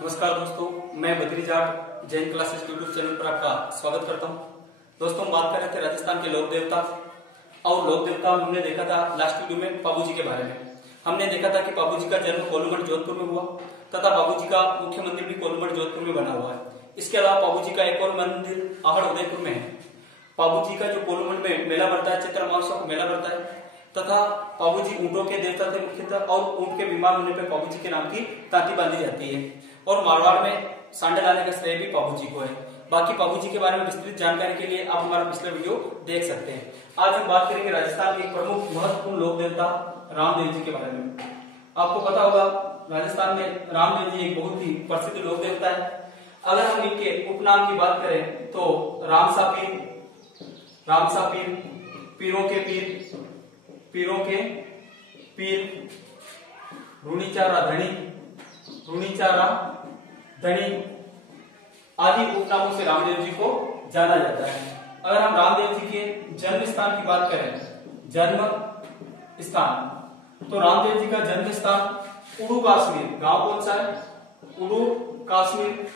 नमस्कार दोस्तों, मैं Badri Jat Jain classes YouTube channel पर आपका स्वागत करता हूं। दोस्तों, हम बात कर रहे थे राजस्थान के लोक देवता और लोक देवता। हमने देखा था लास्ट वीडियो में पाबूजी के बारे में। हमने देखा था कि पाबूजी का जन्म कोलूमठ जोधपुर में हुआ तथा बाबूजी का मुख्य मंदिर भी कोलूमठ जोधपुर में बना हुआ है। इसके अलावा पाबूजी का एक और मंदिर आहड़ उदयपुर में है। पाबूजी का जो कोलूमठ में मेला बढ़ता है, चैत्र महोत्सव मेला बढ़ता है तथा पाबूजी ऊंटों के देवता थे मुख्यतः, और ऊंट के बीमार होने पर पाबूजी के नाम की तांती बांधी जाती है। और मारवाड़ में सांडे लाने का श्रेय भी पाबूजी को है। बाकी पाबूजी के बारे में विस्तृत जानकारी के लिए आप हमारा पिछला वीडियो देख सकते हैं। आज हम बात करेंगे राजस्थान के प्रमुख महत्वपूर्ण लोक देवता रामदेव जी के बारे में। आपको पता होगा राजस्थान में रामदेव जी एक बहुत ही प्रसिद्ध लोक देवता है। अगर हम इनके उपनाम की बात करें तो रामसा पीर, पीरों के पीर, रूणीचारा धनी आदि उपनामों से रामदेव जी को जाना जाता है। अगर हम रामदेव जी के जन्म स्थान की बात करें, जन्म स्थान, तो रामदेव जी का जन्म स्थान उड़ू कश्मीर, गांव कौन सा है? उड़ू कश्मीर।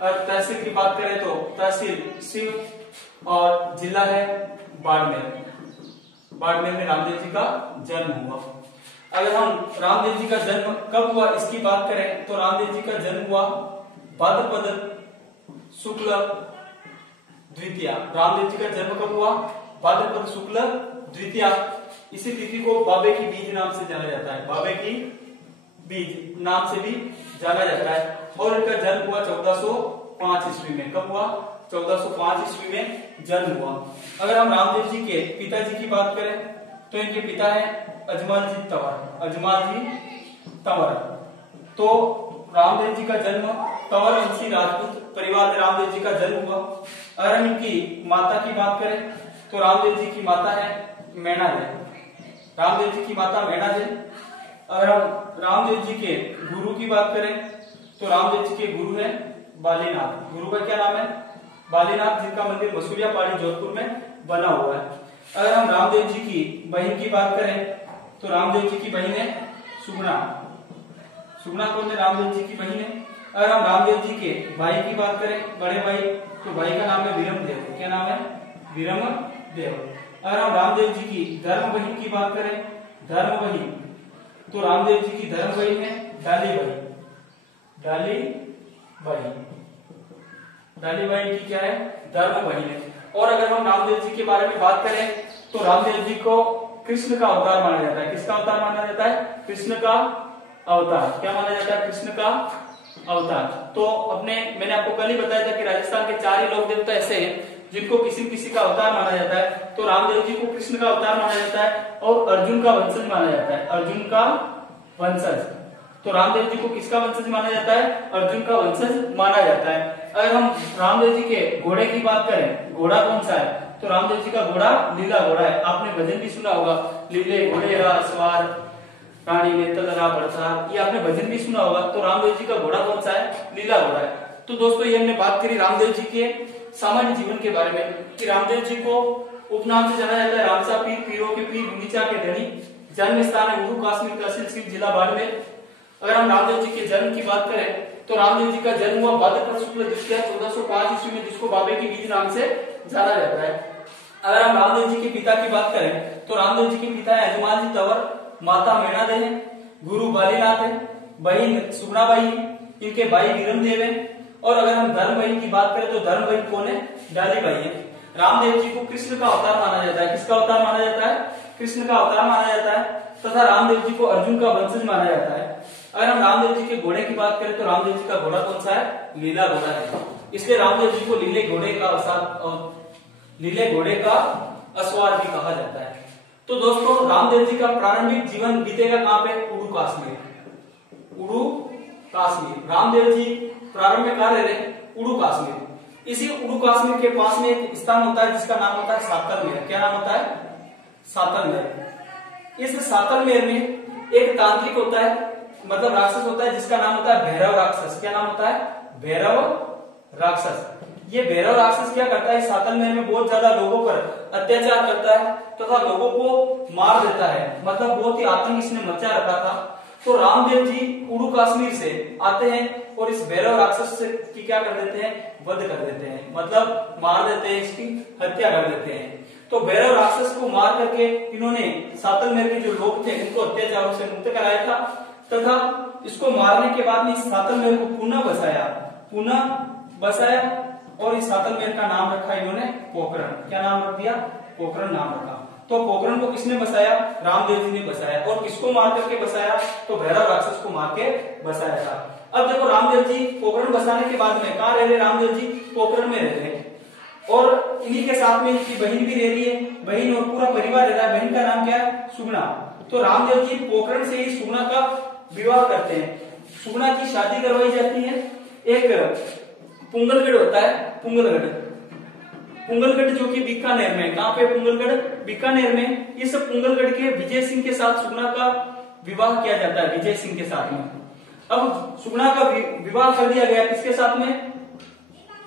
और तहसील की बात करें तो तहसील शिव और जिला है बाड़मेर में रामदेव जी का जन्म हुआ। अगर हम रामदेव जी का जन्म कब हुआ इसकी बात करें तो रामदेव जी का जन्म हुआ भाद्रपद शुक्ल द्वितीया। रामदेव जी का जन्म कब हुआ? भाद्रपद शुक्ल द्वितीया। इसी तिथि को बाबे की बीज नाम से जाना जाता है, बाबे की बीज नाम से भी जाना जाता है। और इनका जन्म हुआ 1405 ईस्वी में। कब हुआ? 1405 ईस्वी में जन्म हुआ। अगर हम रामदेव जी के पिताजी की बात करें तो इनके पिता है अजमल जी तंवर। तो रामदेव जी का जन्म तंवर वंशी राजपूत परिवार में रामदेव जी का जन्म हुआ। अगर हम इनकी माता की बात करें तो रामदेव जी की माता है रामदेव जी की माता मैना है। अगर हम रामदेव जी के गुरु की बात करें तो रामदेव जी के गुरु है बालीनाथ। गुरु का क्या नाम है? बालीनाथ, जिनका मंदिर मसूरिया पहाड़ी जोधपुर में बना हुआ है। अगर हम रामदेव जी की बहन की बात करें तो रामदेव जी की बहन है सुगना कौन है? रामदेव जी की बहन है। अगर हम रामदेव जी के भाई की बात करें, बड़े भाई, तो भाई का नाम है वीरमदेव। क्या नाम है? वीरमदेव। अगर हम रामदेव जी की धर्म बहन की बात करें, धर्म बहन, तो रामदेव जी की धर्म बहन है डाली बहन की क्या है? धर्म बहन है। और अगर हम रामदेव जी के बारे में बात करें तो रामदेव जी को कृष्ण का अवतार माना जाता है। किसका अवतार माना जाता है? कृष्ण का अवतार। क्या माना जाता है? कृष्ण का अवतार। तो मैंने आपको कल ही बताया था कि राजस्थान के 4 ही लोक देवता ऐसे हैं जिनको किसी का अवतार माना जाता है। तो रामदेव जी को कृष्ण का अवतार माना जाता है और अर्जुन का वंशज माना जाता है। अर्जुन का वंशज। तो रामदेव जी को किसका वंशज माना जाता है? अर्जुन का वंशज माना जाता है। अगर हम रामदेव जी के घोड़े की बात करें, घोड़ा कौन सा है? तो रामदेव जी का घोड़ा लीला घोड़ा है। आपने भजन भी सुना होगा, लीले घोड़े रा सवार रानी ने तलरा बरसात, ये आपने भजन भी सुना होगा। तो रामदेव जी का घोड़ा कौन सा है? लीला घोड़ा है। तो दोस्तों, ये हमने बात करी रामदेव जी के सामान्य जीवन के बारे में कि रामदेव जी को उपनाम से जाना जाता है रामसा पीर, पीरों के पीर, रूणीचा के धनी। जन्म स्थान है उड़ू कश्मीर, तहसील शिव, जिला बाड़मेर। अगर हम रामदेव जी के जन्म की बात करें तो रामदेव जी का जन्म हुआ भाद्रपद शुक्ल द्वितीया 1405 ईस्वी में, जिसको बाबे की बीज नाम से जाना जाता है। अगर हम रामदेव जी के पिता की बात करें तो रामदेव जी के पिता है अजमल जी तंवर, माता मैना दे है, गुरु बालीनाथ है, बहन सुगनाबाई है, इनके भाई वीरमदेव है। और अगर हम धर्म बहन की बात करें तो धर्म बहन कौन है? डालीबाई है। रामदेव जी को कृष्ण का अवतार माना जाता है। किसका अवतार माना जाता है? कृष्ण का अवतार माना जाता है। तथा रामदेव जी को अर्जुन का वंशज माना जाता है। अगर हम रामदेव जी के घोड़े की बात करें तो रामदेव जी का घोड़ा कौन सा है? लीला घोड़ा है। इसलिए रामदेव जी को लीले घोड़े का अस्वार भी कहा जाता है। तो दोस्तों, रामदेव जी का प्रारंभिक जीवन बीतेगा कहां पे? उड़ू कश्मीर। रामदेव जी प्रारंभ में कहां रह रहे? उड़ू कश्मीर। इसी उड़ू कश्मीर के पास में एक स्थान होता है जिसका नाम होता है सातलमेर। क्या नाम होता है? सातलमेर। इस सातलमेर में एक तांत्रिक होता है, मतलब राक्षस होता है, जिसका नाम होता है भैरव राक्षस। क्या नाम होता है? भैरव राक्षस। ये भैरव राक्षस क्या करता है? सातलमेर में बहुत ज्यादा लोगों पर अत्याचार करता है तथा लोगों को मार देता है। मतलब बहुत ही आतंक इसने मचा रखा था। तो रामदेव जी उड़ू कश्मीर से आते हैं और इस भैरव राक्षस से की क्या कर देते हैं, वध कर देते हैं, मतलब मार देते हैं, इसकी हत्या कर देते हैं। तो भैरव राक्षस को मार करके इन्होंने सातलमेर के जो लोग थे उनको अत्याचारों से मुक्त कराया था, तथा इसको मारने के बाद में इस सातलमेर को पुनः बसाया और इस सातलमेर का नाम रखा इन्होंने पोखरण। क्या नाम रख दिया, पोखरण नाम रखा। तो पोखरण को किसने बसाया, रामदेव जी ने बसाया। और किसको मार करके बसाया, तो भैरव राक्षस को मार के बसाया था। अब देखो रामदेव जी पोखरण बसाने के बाद में कहाँ रह रहे, रामदेव जी पोखरण में रह रहे और इन्हीं के साथ में इनकी बहन भी रह रही है, बहन और पूरा परिवार रह रहा है। बहन का नाम क्या है, सुगुणा। तो रामदेव जी पोखरण से ही सुगुणा का विवाह करते हैं। सुगुणा की शादी करवाई जाती है। एक पुंगलगढ़ होता है, पुंगलगढ़ जो कि बीकानेर में, कहाँ पे पुंगलगढ़, बीकानेर में। इस पुंगलगढ़ के विजय सिंह के साथ सुगुणा का विवाह किया जाता है, विजय सिंह के साथ में। अब सुगुणा का विवाह कर दिया गया किसके साथ में,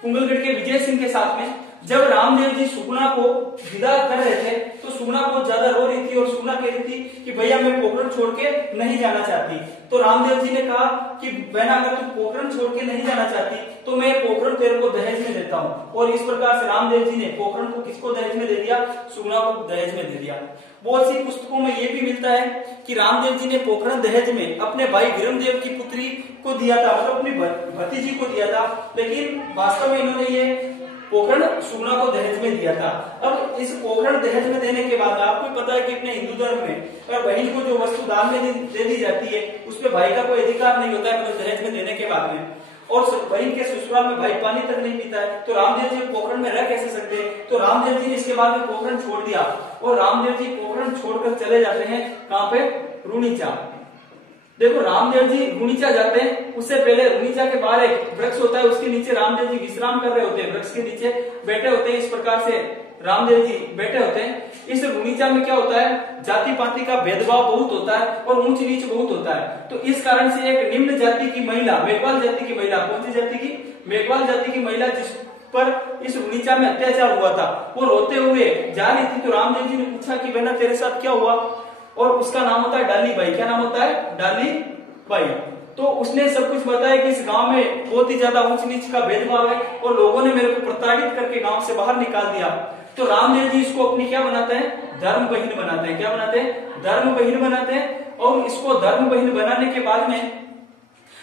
पुंगलगढ़ के विजय सिंह के साथ में। जब रामदेव जी सुगुणा को विदा कर रहे थे तो सुगुणा बहुत ज्यादा रो रही थी और सुगुणा कह रही थी कि भैया मैं पोखरण छोड़ के नहीं जाना चाहती। तो रामदेव जी ने कहा कि बहन अगर तू पोखरण छोड़ के नहीं जाना चाहती तो मैं पोखरण तेरे को दहेज में देता हूँ। और इस प्रकार से रामदेव जी ने पोखरण को किसको दहेज में दे दिया, सुगुणा को दहेज में दे दिया। बहुत सी पुस्तकों में ये भी मिलता है कि रामदेव जी ने पोखरण दहेज में अपने भाई वीरमदेव की पुत्री को दिया था, मतलब अपनी भतीजी को दिया था, लेकिन वास्तव में इन्होंने ये पोखरण सुगुणा को दहेज में दिया था। अब इस पोखरण दहेज में देने के बाद आपको पता है कि अपने हिंदू धर्म में अगर बहन को जो वस्तु दान में दे दी जाती है उसमें भाई का कोई अधिकार नहीं होता है, मतलब दहेज में देने के बाद में। और बहन के ससुराल में भाई पानी तक नहीं पीता है, तो रामदेव जी पोखरण में रह कैसे सकते हैं। तो रामदेव जी ने इसके बाद में पोखरण छोड़ दिया और रामदेव जी पोखरण छोड़कर चले जाते हैं कहाँ पे, रूणीचा। देखो रामदेव जी रूणीचा जाते हैं, उससे पहले रूणीचा के बाहर एक वृक्ष होता है, उसके नीचे रामदेव जी विश्राम कर रहे होते हैं, वृक्ष के नीचे बैठे होते हैं। इस प्रकार से रामदेव जी बैठे होते हैं। इस रूणीचा में क्या होता है, जाति पाति का भेदभाव बहुत होता है और ऊंच नीच बहुत होता है। तो इस कारण से एक निम्न जाति की महिला, मेघवाल जाति की महिला, कौन सी जाति की, मेघवाल जाति की महिला, जिस पर इस रूणीचा में अत्याचार हुआ था, वो रोते हुए जा रही थी। तो रामदेव जी ने पूछा कि बहना तेरे साथ क्या हुआ, और उसका नाम होता है डाली बाई। क्या नाम होता है, डाली बाई। तो उसने सब कुछ बताया कि इस गांव में बहुत ही ज्यादा ऊंच नीच का भेदभाव है और लोगों ने मेरे को प्रताड़ित करके गांव से बाहर निकाल दिया। तो रामदेव जी इसको अपनी क्या बनाते हैं, धर्म बहिन बनाते हैं। क्या बनाते हैं, धर्म बहिन बनाते हैं। और इसको धर्म बहिन बनाने के बाद में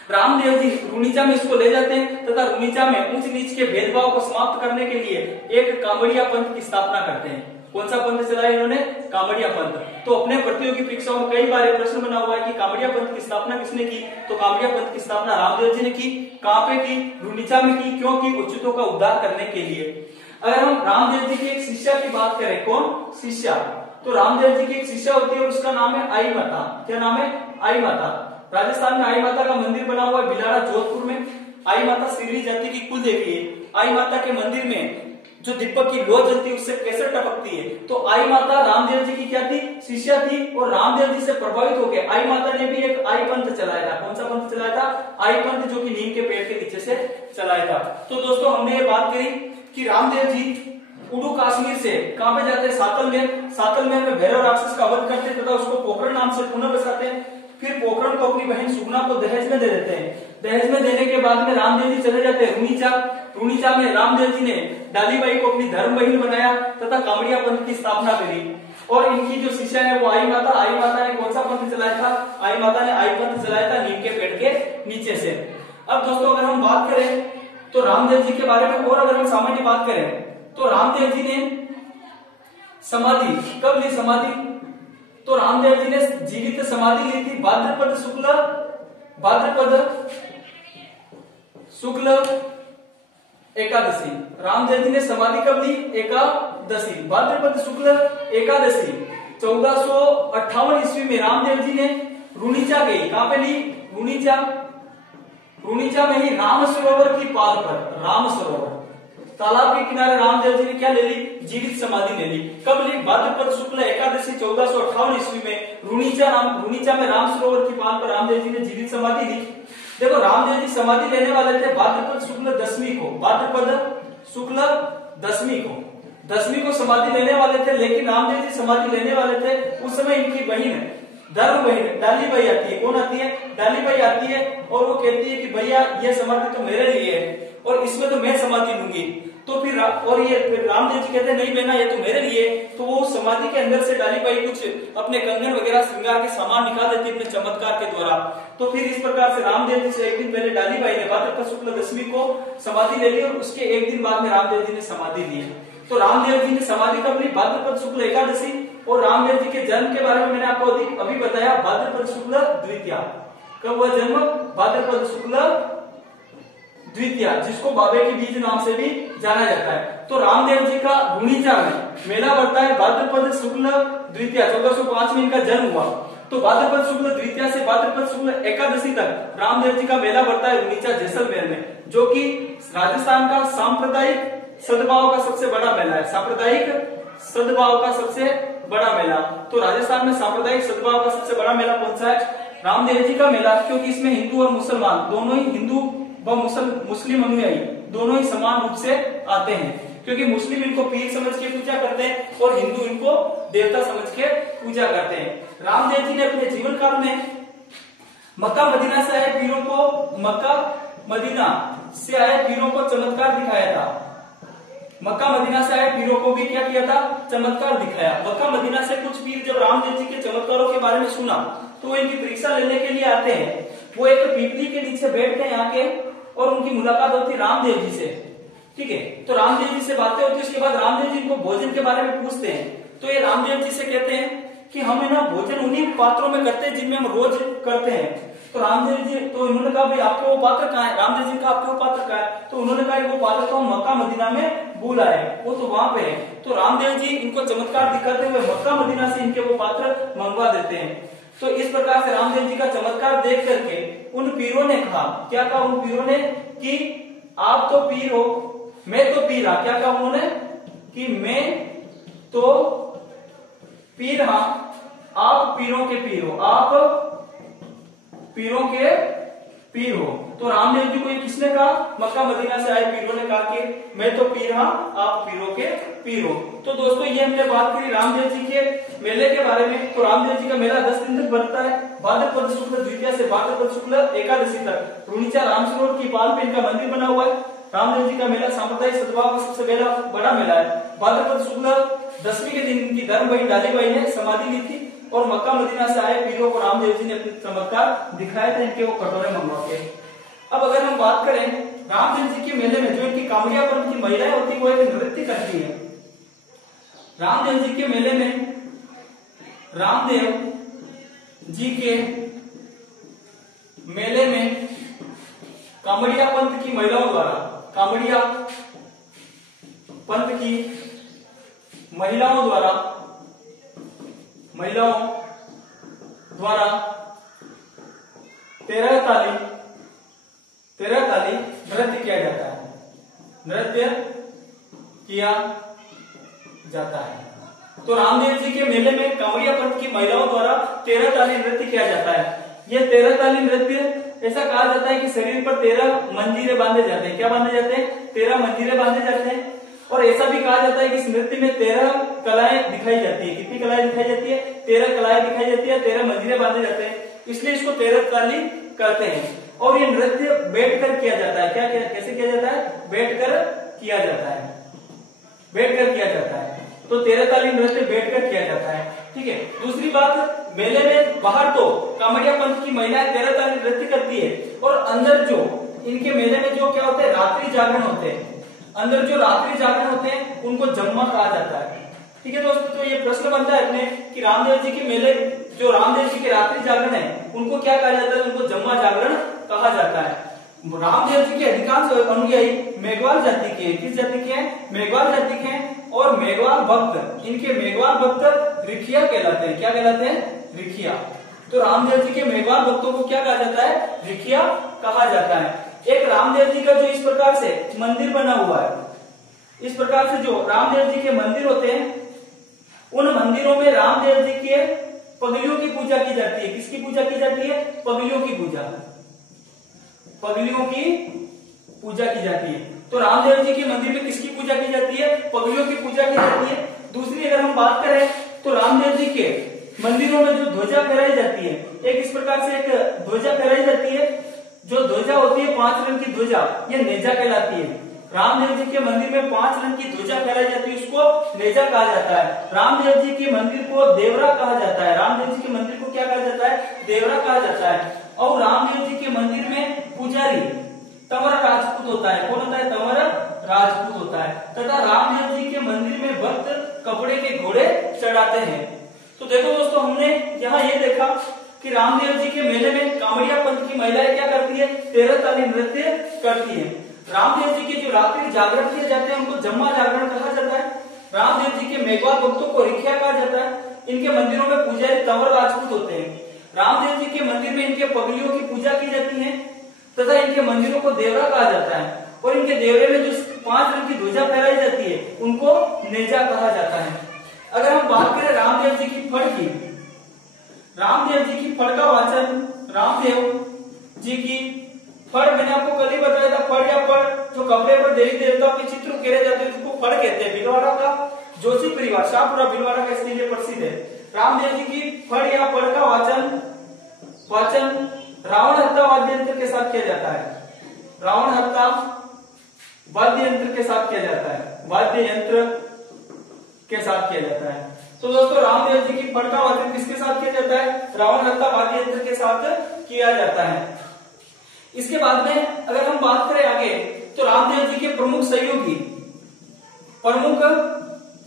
रामदेव जी रूणीचा में इसको ले जाते हैं तथा रूणीचा में ऊंच नीच के भेदभाव को समाप्त करने के लिए एक कांवड़िया पंथ की स्थापना करते हैं। कौन सा पंथ चलाया इन्होंने, कांवड़िया पंथ। तो अपने प्रतियोगी परीक्षाओं में कई बार ये प्रश्न बना हुआ है कि कांवड़िया पंथ की स्थापना किसने की, तो कांवड़िया पंथ की स्थापना रामदेव जी ने की। कहाँ पे की, रूणीचा में की। क्यों की, उच्चतों का उद्धार करने के लिए। अगर हम रामदेव जी के एक शिष्या की बात करें, कौन शिष्या, तो रामदेव जी की एक शिष्या होती है और उसका नाम है आई माता। क्या नाम है, आई माता। राजस्थान में आई माता का मंदिर बना हुआ है बिलाड़ा जोधपुर में। आई माता सिवली जाति की कुल देवी है। आई माता के मंदिर में जो दीपक की लौ जलती है उससे केसर टपकती है। तो आई माता रामदेव जी की क्या थी, शिष्या थी। और रामदेव जी से प्रभावित होकर आई माता ने भी एक आई पंथ चलाया था। कौन सा पंथ चलाया था, आई पंथ, जो कि नीम के पेड़ के नीचे से चलाया था। तो दोस्तों हमने ये बात करी कि रामदेव जी उड़ू कश्मीर से कहां पे जाते हैं, सातलमेर। सातलमेर में भैरव राक्षस का वध करते तथा उसको पोखरण नाम से पुनः बसाते हैं। फिर पोखरण को अपनी बहन सुगुणा को दहेज में दे देते हैं। दहेज में देने के बाद में रामदेव जी चले जाते हैं रूणीचा। रूणीचा में रामदेव जी ने डालीबाई को अपनी धर्म बहिन बनाया तथा कांवड़िया पंथ की स्थापना करी। और इनकी जो शिष्या है वो आई माता। आई माता ने कौन सा पंथ चलाया था, आई माता ने आई पंथ चलाया था नीम के पेड़ के नीचे से। अब दोस्तों अगर हम बात करें तो रामदेव जी के बारे में, और अगर हम सामान्य बात करें तो रामदेव जी ने समाधि कब ली, समाधि, तो रामदेव जी ने जीवित समाधि ली थी भाद्रपद शुक्ल एकादशी। रामदेव जी ने समाधि कब ली, एकादशी, भाद्रपद शुक्ल एकादशी 1458 ईस्वी में रामदेव जी ने रूणीचा गई। कहां पे ली, रूणीचा में ही राम सरोवर की पाद पर, राम सरोवर तालाब के किनारे रामदेव जी ने क्या ले ली, जीवित समाधि ले ली। कब ली, भाद्रपद शुक्ल एकादशी 1458 ईस्वी में रूणीचा में राम सरोवर की पाद पर रामदेव जी ने जीवित समाधि ली। देखो रामदेव जी समाधि लेने वाले थे भाद्रपद शुक्ल दशमी को, भाद्रपद शुक्ल दशमी को समाधि लेने वाले थे। लेकिन रामदेव जी समाधि लेने वाले थे उस समय इनकी बहन धर्म बहिनी डाली बाई आती है। कौन आती है? डाली बाई आती है और वो कहती है कि भैया ये समाधि तो मेरे लिए है और इसमें तो मैं समाधि लूंगी। तो फिर और ये रामदेव जी कहते हैं नहीं बहना ये तो मेरे लिए। तो वो समाधि के अंदर से डाली बाई कुछ अपने कंगन वगैरह श्रृंगार के सामान निकाल देती है अपने चमत्कार के द्वारा। तो फिर इस प्रकार से रामदेव जी से एक दिन पहले डाली बाई ने भाद्रपद शुक्ल दशमी को समाधि ले ली और उसके एक दिन बाद में रामदेव जी ने समाधि ली। तो रामदेव जी ने समाधि कब ली? भाद्रपद शुक्ल एकादशी। और रामदेव जी के जन्म के बारे में मैंने आपको अभी बताया, भाद्रपद शुक्ल द्वितीया। कब हुआ जन्म? भाद्रपद शुक्ल द्वितीया, जिसको बाबे के बीज नाम से भी जाना जाता है। तो रामदेव जी का गुणिचा में मेला बढ़ता है भाद्रपद शुक्ल द्वितीया। 1405 में इनका जन्म हुआ। तो भाद्रपद शुक्ल द्वितीया से भाद्रपद शुक्ल एकादशी तक रामदेव जी का मेला बढ़ता है गुणिचा जैसलमेर में, जो कि राजस्थान का सांप्रदायिक सद्भाव का सबसे बड़ा मेला है। सांप्रदायिक सद्भाव का सबसे बड़ा मेला। तो राजस्थान में सांप्रदायिक सद्भाव का सबसे बड़ा मेला कौन सा है? रामदेव जी का मेला, क्योंकि इसमें हिंदू और मुसलमान दोनों ही, हिंदू व मुस्लिम अनुयायी दोनों ही समान रूप से आते हैं। क्योंकि मुस्लिम इनको पीर समझ के पूजा करते हैं और हिंदू इनको देवता समझ के पूजा करते हैं। रामदेव जी ने अपने जीवन काल में मक्का मदीना से आए पीरों को, मक्का मदीना से आए पीरों को चमत्कार दिखाया था। मक्का मदीना से आए पीरों को भी क्या किया था? चमत्कार दिखाया। मक्का मदीना से कुछ पीर जब रामदेव जी के चमत्कारों के बारे में सुना तो वो इनकी परीक्षा लेने के लिए आते हैं। वो एक पीपली के नीचे बैठते हैं आके और उनकी मुलाकात होती है रामदेव जी से। ठीक है, तो रामदेव जी से बातें होती है। उसके बाद रामदेव जी इनको भोजन के बारे में पूछते हैं। तो ये रामदेव जी से कहते हैं कि हम है ना भोजन उन्हीं पात्रों में करते हैं जिनमें हम रोज करते हैं। तो रामदेव जी, तो इन्होंने कहा भाई आपके वो पात्र कहाँ है? रामदेव जी का आपके वो पात्र कहाँ है? तो उन्होंने कहा वो पात्र तो हम मक्का मदीना में भूल आए, वो तो वहां पे है। तो रामदेव जी इनको चमत्कार दिखाते हुए मक्का मदीना से इनके वो पात्र मंगवा देते हैं। तो इस प्रकार से रामदेव जी का चमत्कार देख करके उन पीरों ने कहा, क्या कहा उन पीरों ने? कि आप तो पीर हो, मैं तो पीर। क्या कहा उन्होंने? कि मैं तो पीर, हाँ आप पीरों के पीर हो, आप पीरों के पीर हो। तो रामदेव जी को ये किसने कहा? मक्का मदीना से आए पीरों ने कहा कि मैं तो पीर, हाँ आप पीरों के पीर हो। तो दोस्तों ये हमने बात करी रामदेव जी के मेले के बारे में। तो रामदेव जी का मेला 10 दिन तक बढ़ता है, भाद्रपद शुक्ल द्वितीया से भाद्रपद शुक्ल एकादशी तक। रुणिचा रामसरोवर की पाल पे इनका मंदिर बना हुआ है। रामदेव जी का मेला सांप्रदायिक सद्भाव का सबसे बड़ा मेला है। भाद्रपद शुक्ल दशमी के दिन इनकी धर्म बहिनी डाली बाई ने समाधि ली थी और मक्का मदीना से आए पीरों को रामदेव जी ने अपने चमत्कार दिखाए थे इनके वो कटोरे मंगवा के। अब अगर हम बात करें रामदेव जी के मेले में जो इनकी कांवड़िया पंथ की महिलाएं होती है वो एक नृत्य करती है। रामदेव जी के मेले में रामदेव जी के मेले में कांवड़िया पंथ की महिलाओं द्वारा, कांवड़िया पंथ की महिलाओं द्वारा 13 ताली नृत्य किया जाता है, नृत्य किया जाता है। तो रामदेव जी के मेले में कांवड़िया पंथ की महिलाओं द्वारा 13 ताली नृत्य किया जाता है। ये 13 ताली नृत्य ऐसा कहा जाता है कि शरीर पर 13 मंजीरे बांधे जाते हैं। क्या बांधे जाते हैं? 13 मंजीरे बांधे जाते हैं। और ऐसा भी कहा जाता है कि इस नृत्य में 13 कलाएं दिखाई जाती है। कितनी कलाएं दिखाई जाती है? 13 कलाएं दिखाई जाती है, 13 मंजीरे बांधे जाते हैं, इसलिए इसको 13 ताली कहते हैं। और ये नृत्य बैठकर किया जाता है। क्या कैसे किया जाता है? बैठकर किया जाता है, बैठकर किया जाता है। तो 13 ताली नृत्य बैठकर किया जाता है। ठीक है, दूसरी बात, मेले में बाहर तो कांवड़िया पंथ की महिलाएं 13 ताली नृत्य करती है और अंदर जो इनके मेले में जो क्या होते हैं, रात्रि जागरण होते हैं। अंदर जो रात्रि जागरण होते हैं उनको जम्मा कहा जाता है। ठीक है दोस्तों, तो ये प्रश्न बनता है अपने कि रामदेव जी के मेले, जो रामदेव जी के रात्रि जागरण है उनको क्या कहा जाता है? उनको जम्मा जागरण कहा जाता है। रामदेव जी के अधिकांश अनुयायी मेघवाल जाति के, किस जाति के हैं? मेघवाल जाति के हैं। और मेघवाल भक्त, इनके मेघवाल भक्त रिखिया कहलाते हैं। क्या कहलाते हैं? रिखिया। तो रामदेव जी के मेघवाल भक्तों को क्या कहा जाता है? रिखिया कहा जाता है। एक रामदेव जी का जो इस प्रकार से मंदिर बना हुआ है, इस प्रकार से जो रामदेव जी के मंदिर होते हैं उन मंदिरों में रामदेव जी के पगलियों की पूजा की जाती है। किसकी पूजा की जाती है? पगलियों की पूजा, पगलियों की पूजा की जाती है। तो रामदेव जी के मंदिर में किसकी पूजा की जाती है? पगलियों की पूजा की जाती है। दूसरी अगर हम बात करें तो रामदेव जी के मंदिरों में जो ध्वजा फहराई जाती है, एक इस प्रकार से एक ध्वजा फहराई जाती है। जो ध्वजा होती है 5 रंग की ध्वजा, ये नेजा कहलाती है। रामदेव जी के मंदिर में 5 रंग की ध्वजा फहराई जाती है, उसको नेजा कहा जाता है। रामदेव जी के मंदिर को देवरा कहा जाता है। रामदेव जी के मंदिर को क्या कहा जाता है? देवरा कहा जाता है। और रामदेव जी के मंदिर में पुजारी तंवर राजपूत होता है। कौन होता है? तंवर राजपूत होता है। तथा रामदेव जी के मंदिर में भक्त कपड़े के घोड़े चढ़ाते हैं। तो देखो दोस्तों, हमने यहाँ ये देखा कि रामदेव जी के मेले में कांवड़िया पंथ की महिलाएं क्या करती है? 13 ताली नृत्य करती है। रामदेव जी के जो रात्रि जागरण किए जाते हैं उनको जम्मा जागरण कहा जाता है। रामदेव जी के मेघवाल भक्तों को रिख्या कहा जाता है। इनके मंदिरों में पुजारी तंवर राजपूत होते हैं। रामदेव जी के मंदिर में इनके पगलियों की पूजा की जाती है तथा इनके मंदिरों को देवरा कहा जाता है। और इनके देवरे में जो 5 रंग की ध्वजा फहराई जाती है उनको नेजा कहा जाता है। अगर हम बात करें रामदेव जी की फड़ की, रामदेव जी की फड़ का वाचन, रामदेव जी की फड़, मैंने आपको कल ही बताया था, फड़ या फड़ जो कपड़े पर देवी देवताओं के चित्र उकेरे जाते हैं उसको फड़ कहते हैं। भीलवाड़ा का जोशी परिवार, शाहपुरा भीलवाड़ा का इसके लिए प्रसिद्ध है। रामदेव जी की फड़ या फड़ का वाचन रावण हत्ता वाद्य यंत्र के साथ किया जाता है। रावण हत्ता वाद्य यंत्र के साथ किया जाता है। वाद्य यंत्र के साथ किया जाता है। तो दोस्तों, रामदेव जी की फड़ का वाचन किसके साथ किया जाता है? रावण हत्ता वाद्य यंत्र के साथ किया जाता है। इसके बाद में अगर हम बात करें आगे, तो रामदेव जी के प्रमुख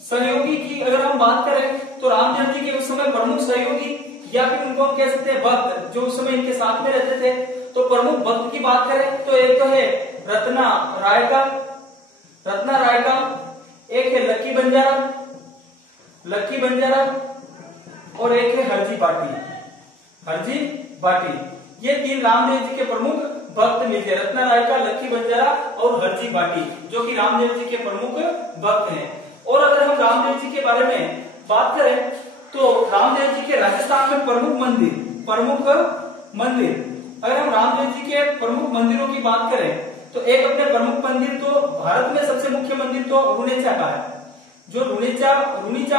सहयोगी की अगर हम बात करें तो रामदेव जी के उस समय प्रमुख सहयोगी या फिर उनको हम कह सकते हैं भक्त जो उस समय इनके साथ में रहते थे। तो प्रमुख भक्त की बात करें तो एक तो है रत्ना राय का, एक है लक्की बंजारा और एक है हरजी बाटी। ये 3 रामदेव जी के प्रमुख भक्त मिलते हैं, रत्ना राय का, लक्की बंजारा और हरजी बाटी, जो कि रामदेव जी के प्रमुख भक्त हैं। और अगर हम रामदेव जी के बारे में बात करें तो रामदेव जी के राजस्थान में प्रमुख मंदिर, अगर हम रामदेव जी के प्रमुख मंदिरों की बात करें तो एक अपने प्रमुख मंदिर तो भारत में सबसे मुख्य मंदिर तो रुणेचा का है। जो रुणीचा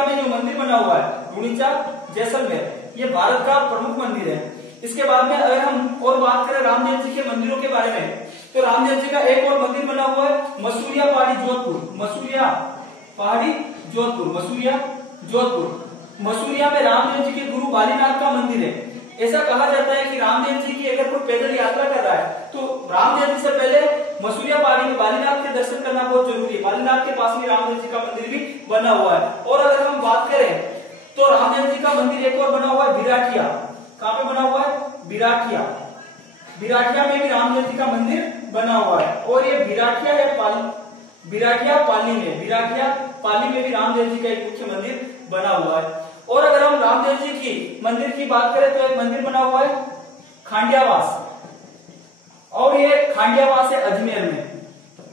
में जो मंदिर बना हुआ है, रुणीचा जैसलमेर, ये भारत का प्रमुख मंदिर है। इसके बाद में अगर हम और बात करें रामदेव जी के मंदिरों के बारे में तो रामदेव जी का एक और मंदिर बना हुआ है मसूरिया पहाड़ी जोधपुर। मसूरिया में रामदेव जी के गुरु बालीनाथ का मंदिर है। ऐसा कहा जाता है कि रामदेव जी की अगर कोई पैदल यात्रा कर रहा है तो रामदेव जी से पहले मसूरिया पहाड़ी में बालीनाथ के दर्शन करना बहुत जरूरी है। बालीनाथ के पास में रामदेव जी का मंदिर भी बना हुआ है। और अगर हम बात करें तो रामदेव जी का मंदिर एक और बना हुआ है बिराटिया। कहाँ पे बना हुआ है? बिराटिया में भी रामदेव जी का मंदिर बना हुआ है। और ये बिराटिया पाली में भी रामदेव जी का एक मुख्य मंदिर बना हुआ है। और अगर हम रामदेव जी की मंदिर की बात करें तो एक मंदिर बना हुआ है खांडियावास, और ये खांडियावास है अजमेर में।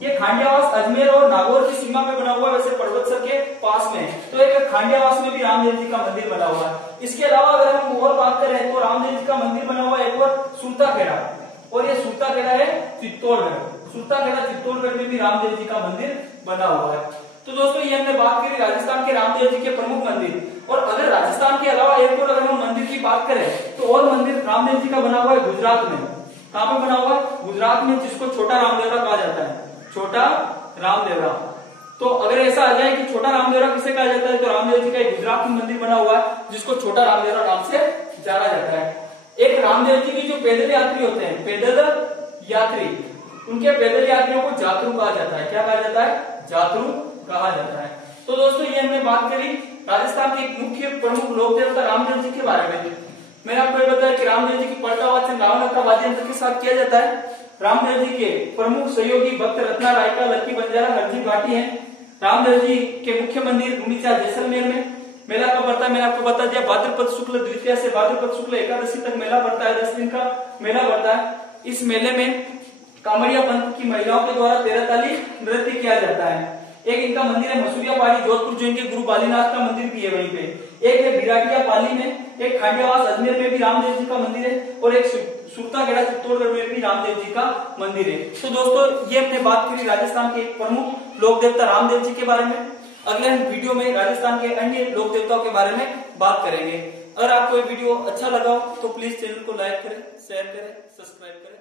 ये खांडियावास अजमेर और नागौर की सीमा पे बना हुआ है, वैसे पर्वतसर के पास में। तो एक खांडियावास में भी रामदेव जी का मंदिर बना हुआ है। इसके अलावा अगर हम और बात करें तो रामदेव जी का मंदिर बना हुआ है एक और सुरताखेड़ा, और ये सुरताखेड़ा है चित्तौड़गढ़ में भी रामदेव जी का मंदिर बना हुआ है। तो दोस्तों, ये हमने बात करी राजस्थान के रामदेव जी के प्रमुख मंदिर। और अगर राजस्थान के अलावा एक और अगर हम मंदिर की बात करें तो और मंदिर रामदेव जी का बना हुआ है गुजरात में। कहाँ पे बना हुआ है? गुजरात में, जिसको छोटा रामदेवरा कहा जाता है। छोटा रामदेवरा। तो अगर ऐसा आ जाए कि छोटा रामदेवरा किसे कहा जाता है तो रामदेव जी का एक गुजरात में मंदिर बना हुआ है जिसको छोटा रामदेवरा नाम से जाना जाता है। एक रामदेव जी की जो पैदल यात्री होते हैं, उनके पैदल यात्रियों को जातरू कहा जाता है। क्या कहा जाता है? जातरू कहा जाता है। तो दोस्तों, ये हमने बात करी राजस्थान के एक मुख्य प्रमुख लोक देवता रामदेव जी के बारे में। मैंने आपको बताया कि रामदेव जी की फड़ का वाचन रावण हत्ता वाद्य यंत्र के साथ किया जाता है। रामदेव जी के प्रमुख सहयोगी भक्त रत्ना राय का, लक्की बंजारा, हरजी बाटी है। रामदेव जी के मुख्य मंदिर रुणीचा जैसलमेर में। मेला कब पड़ता है? मैंने आपको बता दिया, भाद्रपद शुक्ल द्वितीया से भाद्रपद शुक्ल एकादशी तक मेला पड़ता है। 10 दिन का मेला पड़ता है। इस मेले में कांवड़िया पंथ की महिलाओं के द्वारा 13 ताली नृत्य किया जाता है। एक इनका मंदिर है मसूरिया पहाड़ी जोधपुर, जो इनके गुरु बालीनाथ का मंदिर भी है वहीं पे। एक है बिराटिया पाली में, एक खांडियावास अजमेर में भी रामदेव जी का मंदिर है, और एक सुरताखेड़ा चित्तौड़गढ़ में भी रामदेव जी का मंदिर है। तो दोस्तों, ये हमने बात करी राजस्थान के प्रमुख लोक देवता रामदेव जी के बारे में। अगले वीडियो में राजस्थान के अन्य लोक देवताओं के बारे में बात करेंगे। अगर आपको ये वीडियो अच्छा लगा हो तो प्लीज चैनल को लाइक करें, शेयर करें, सब्सक्राइब करें।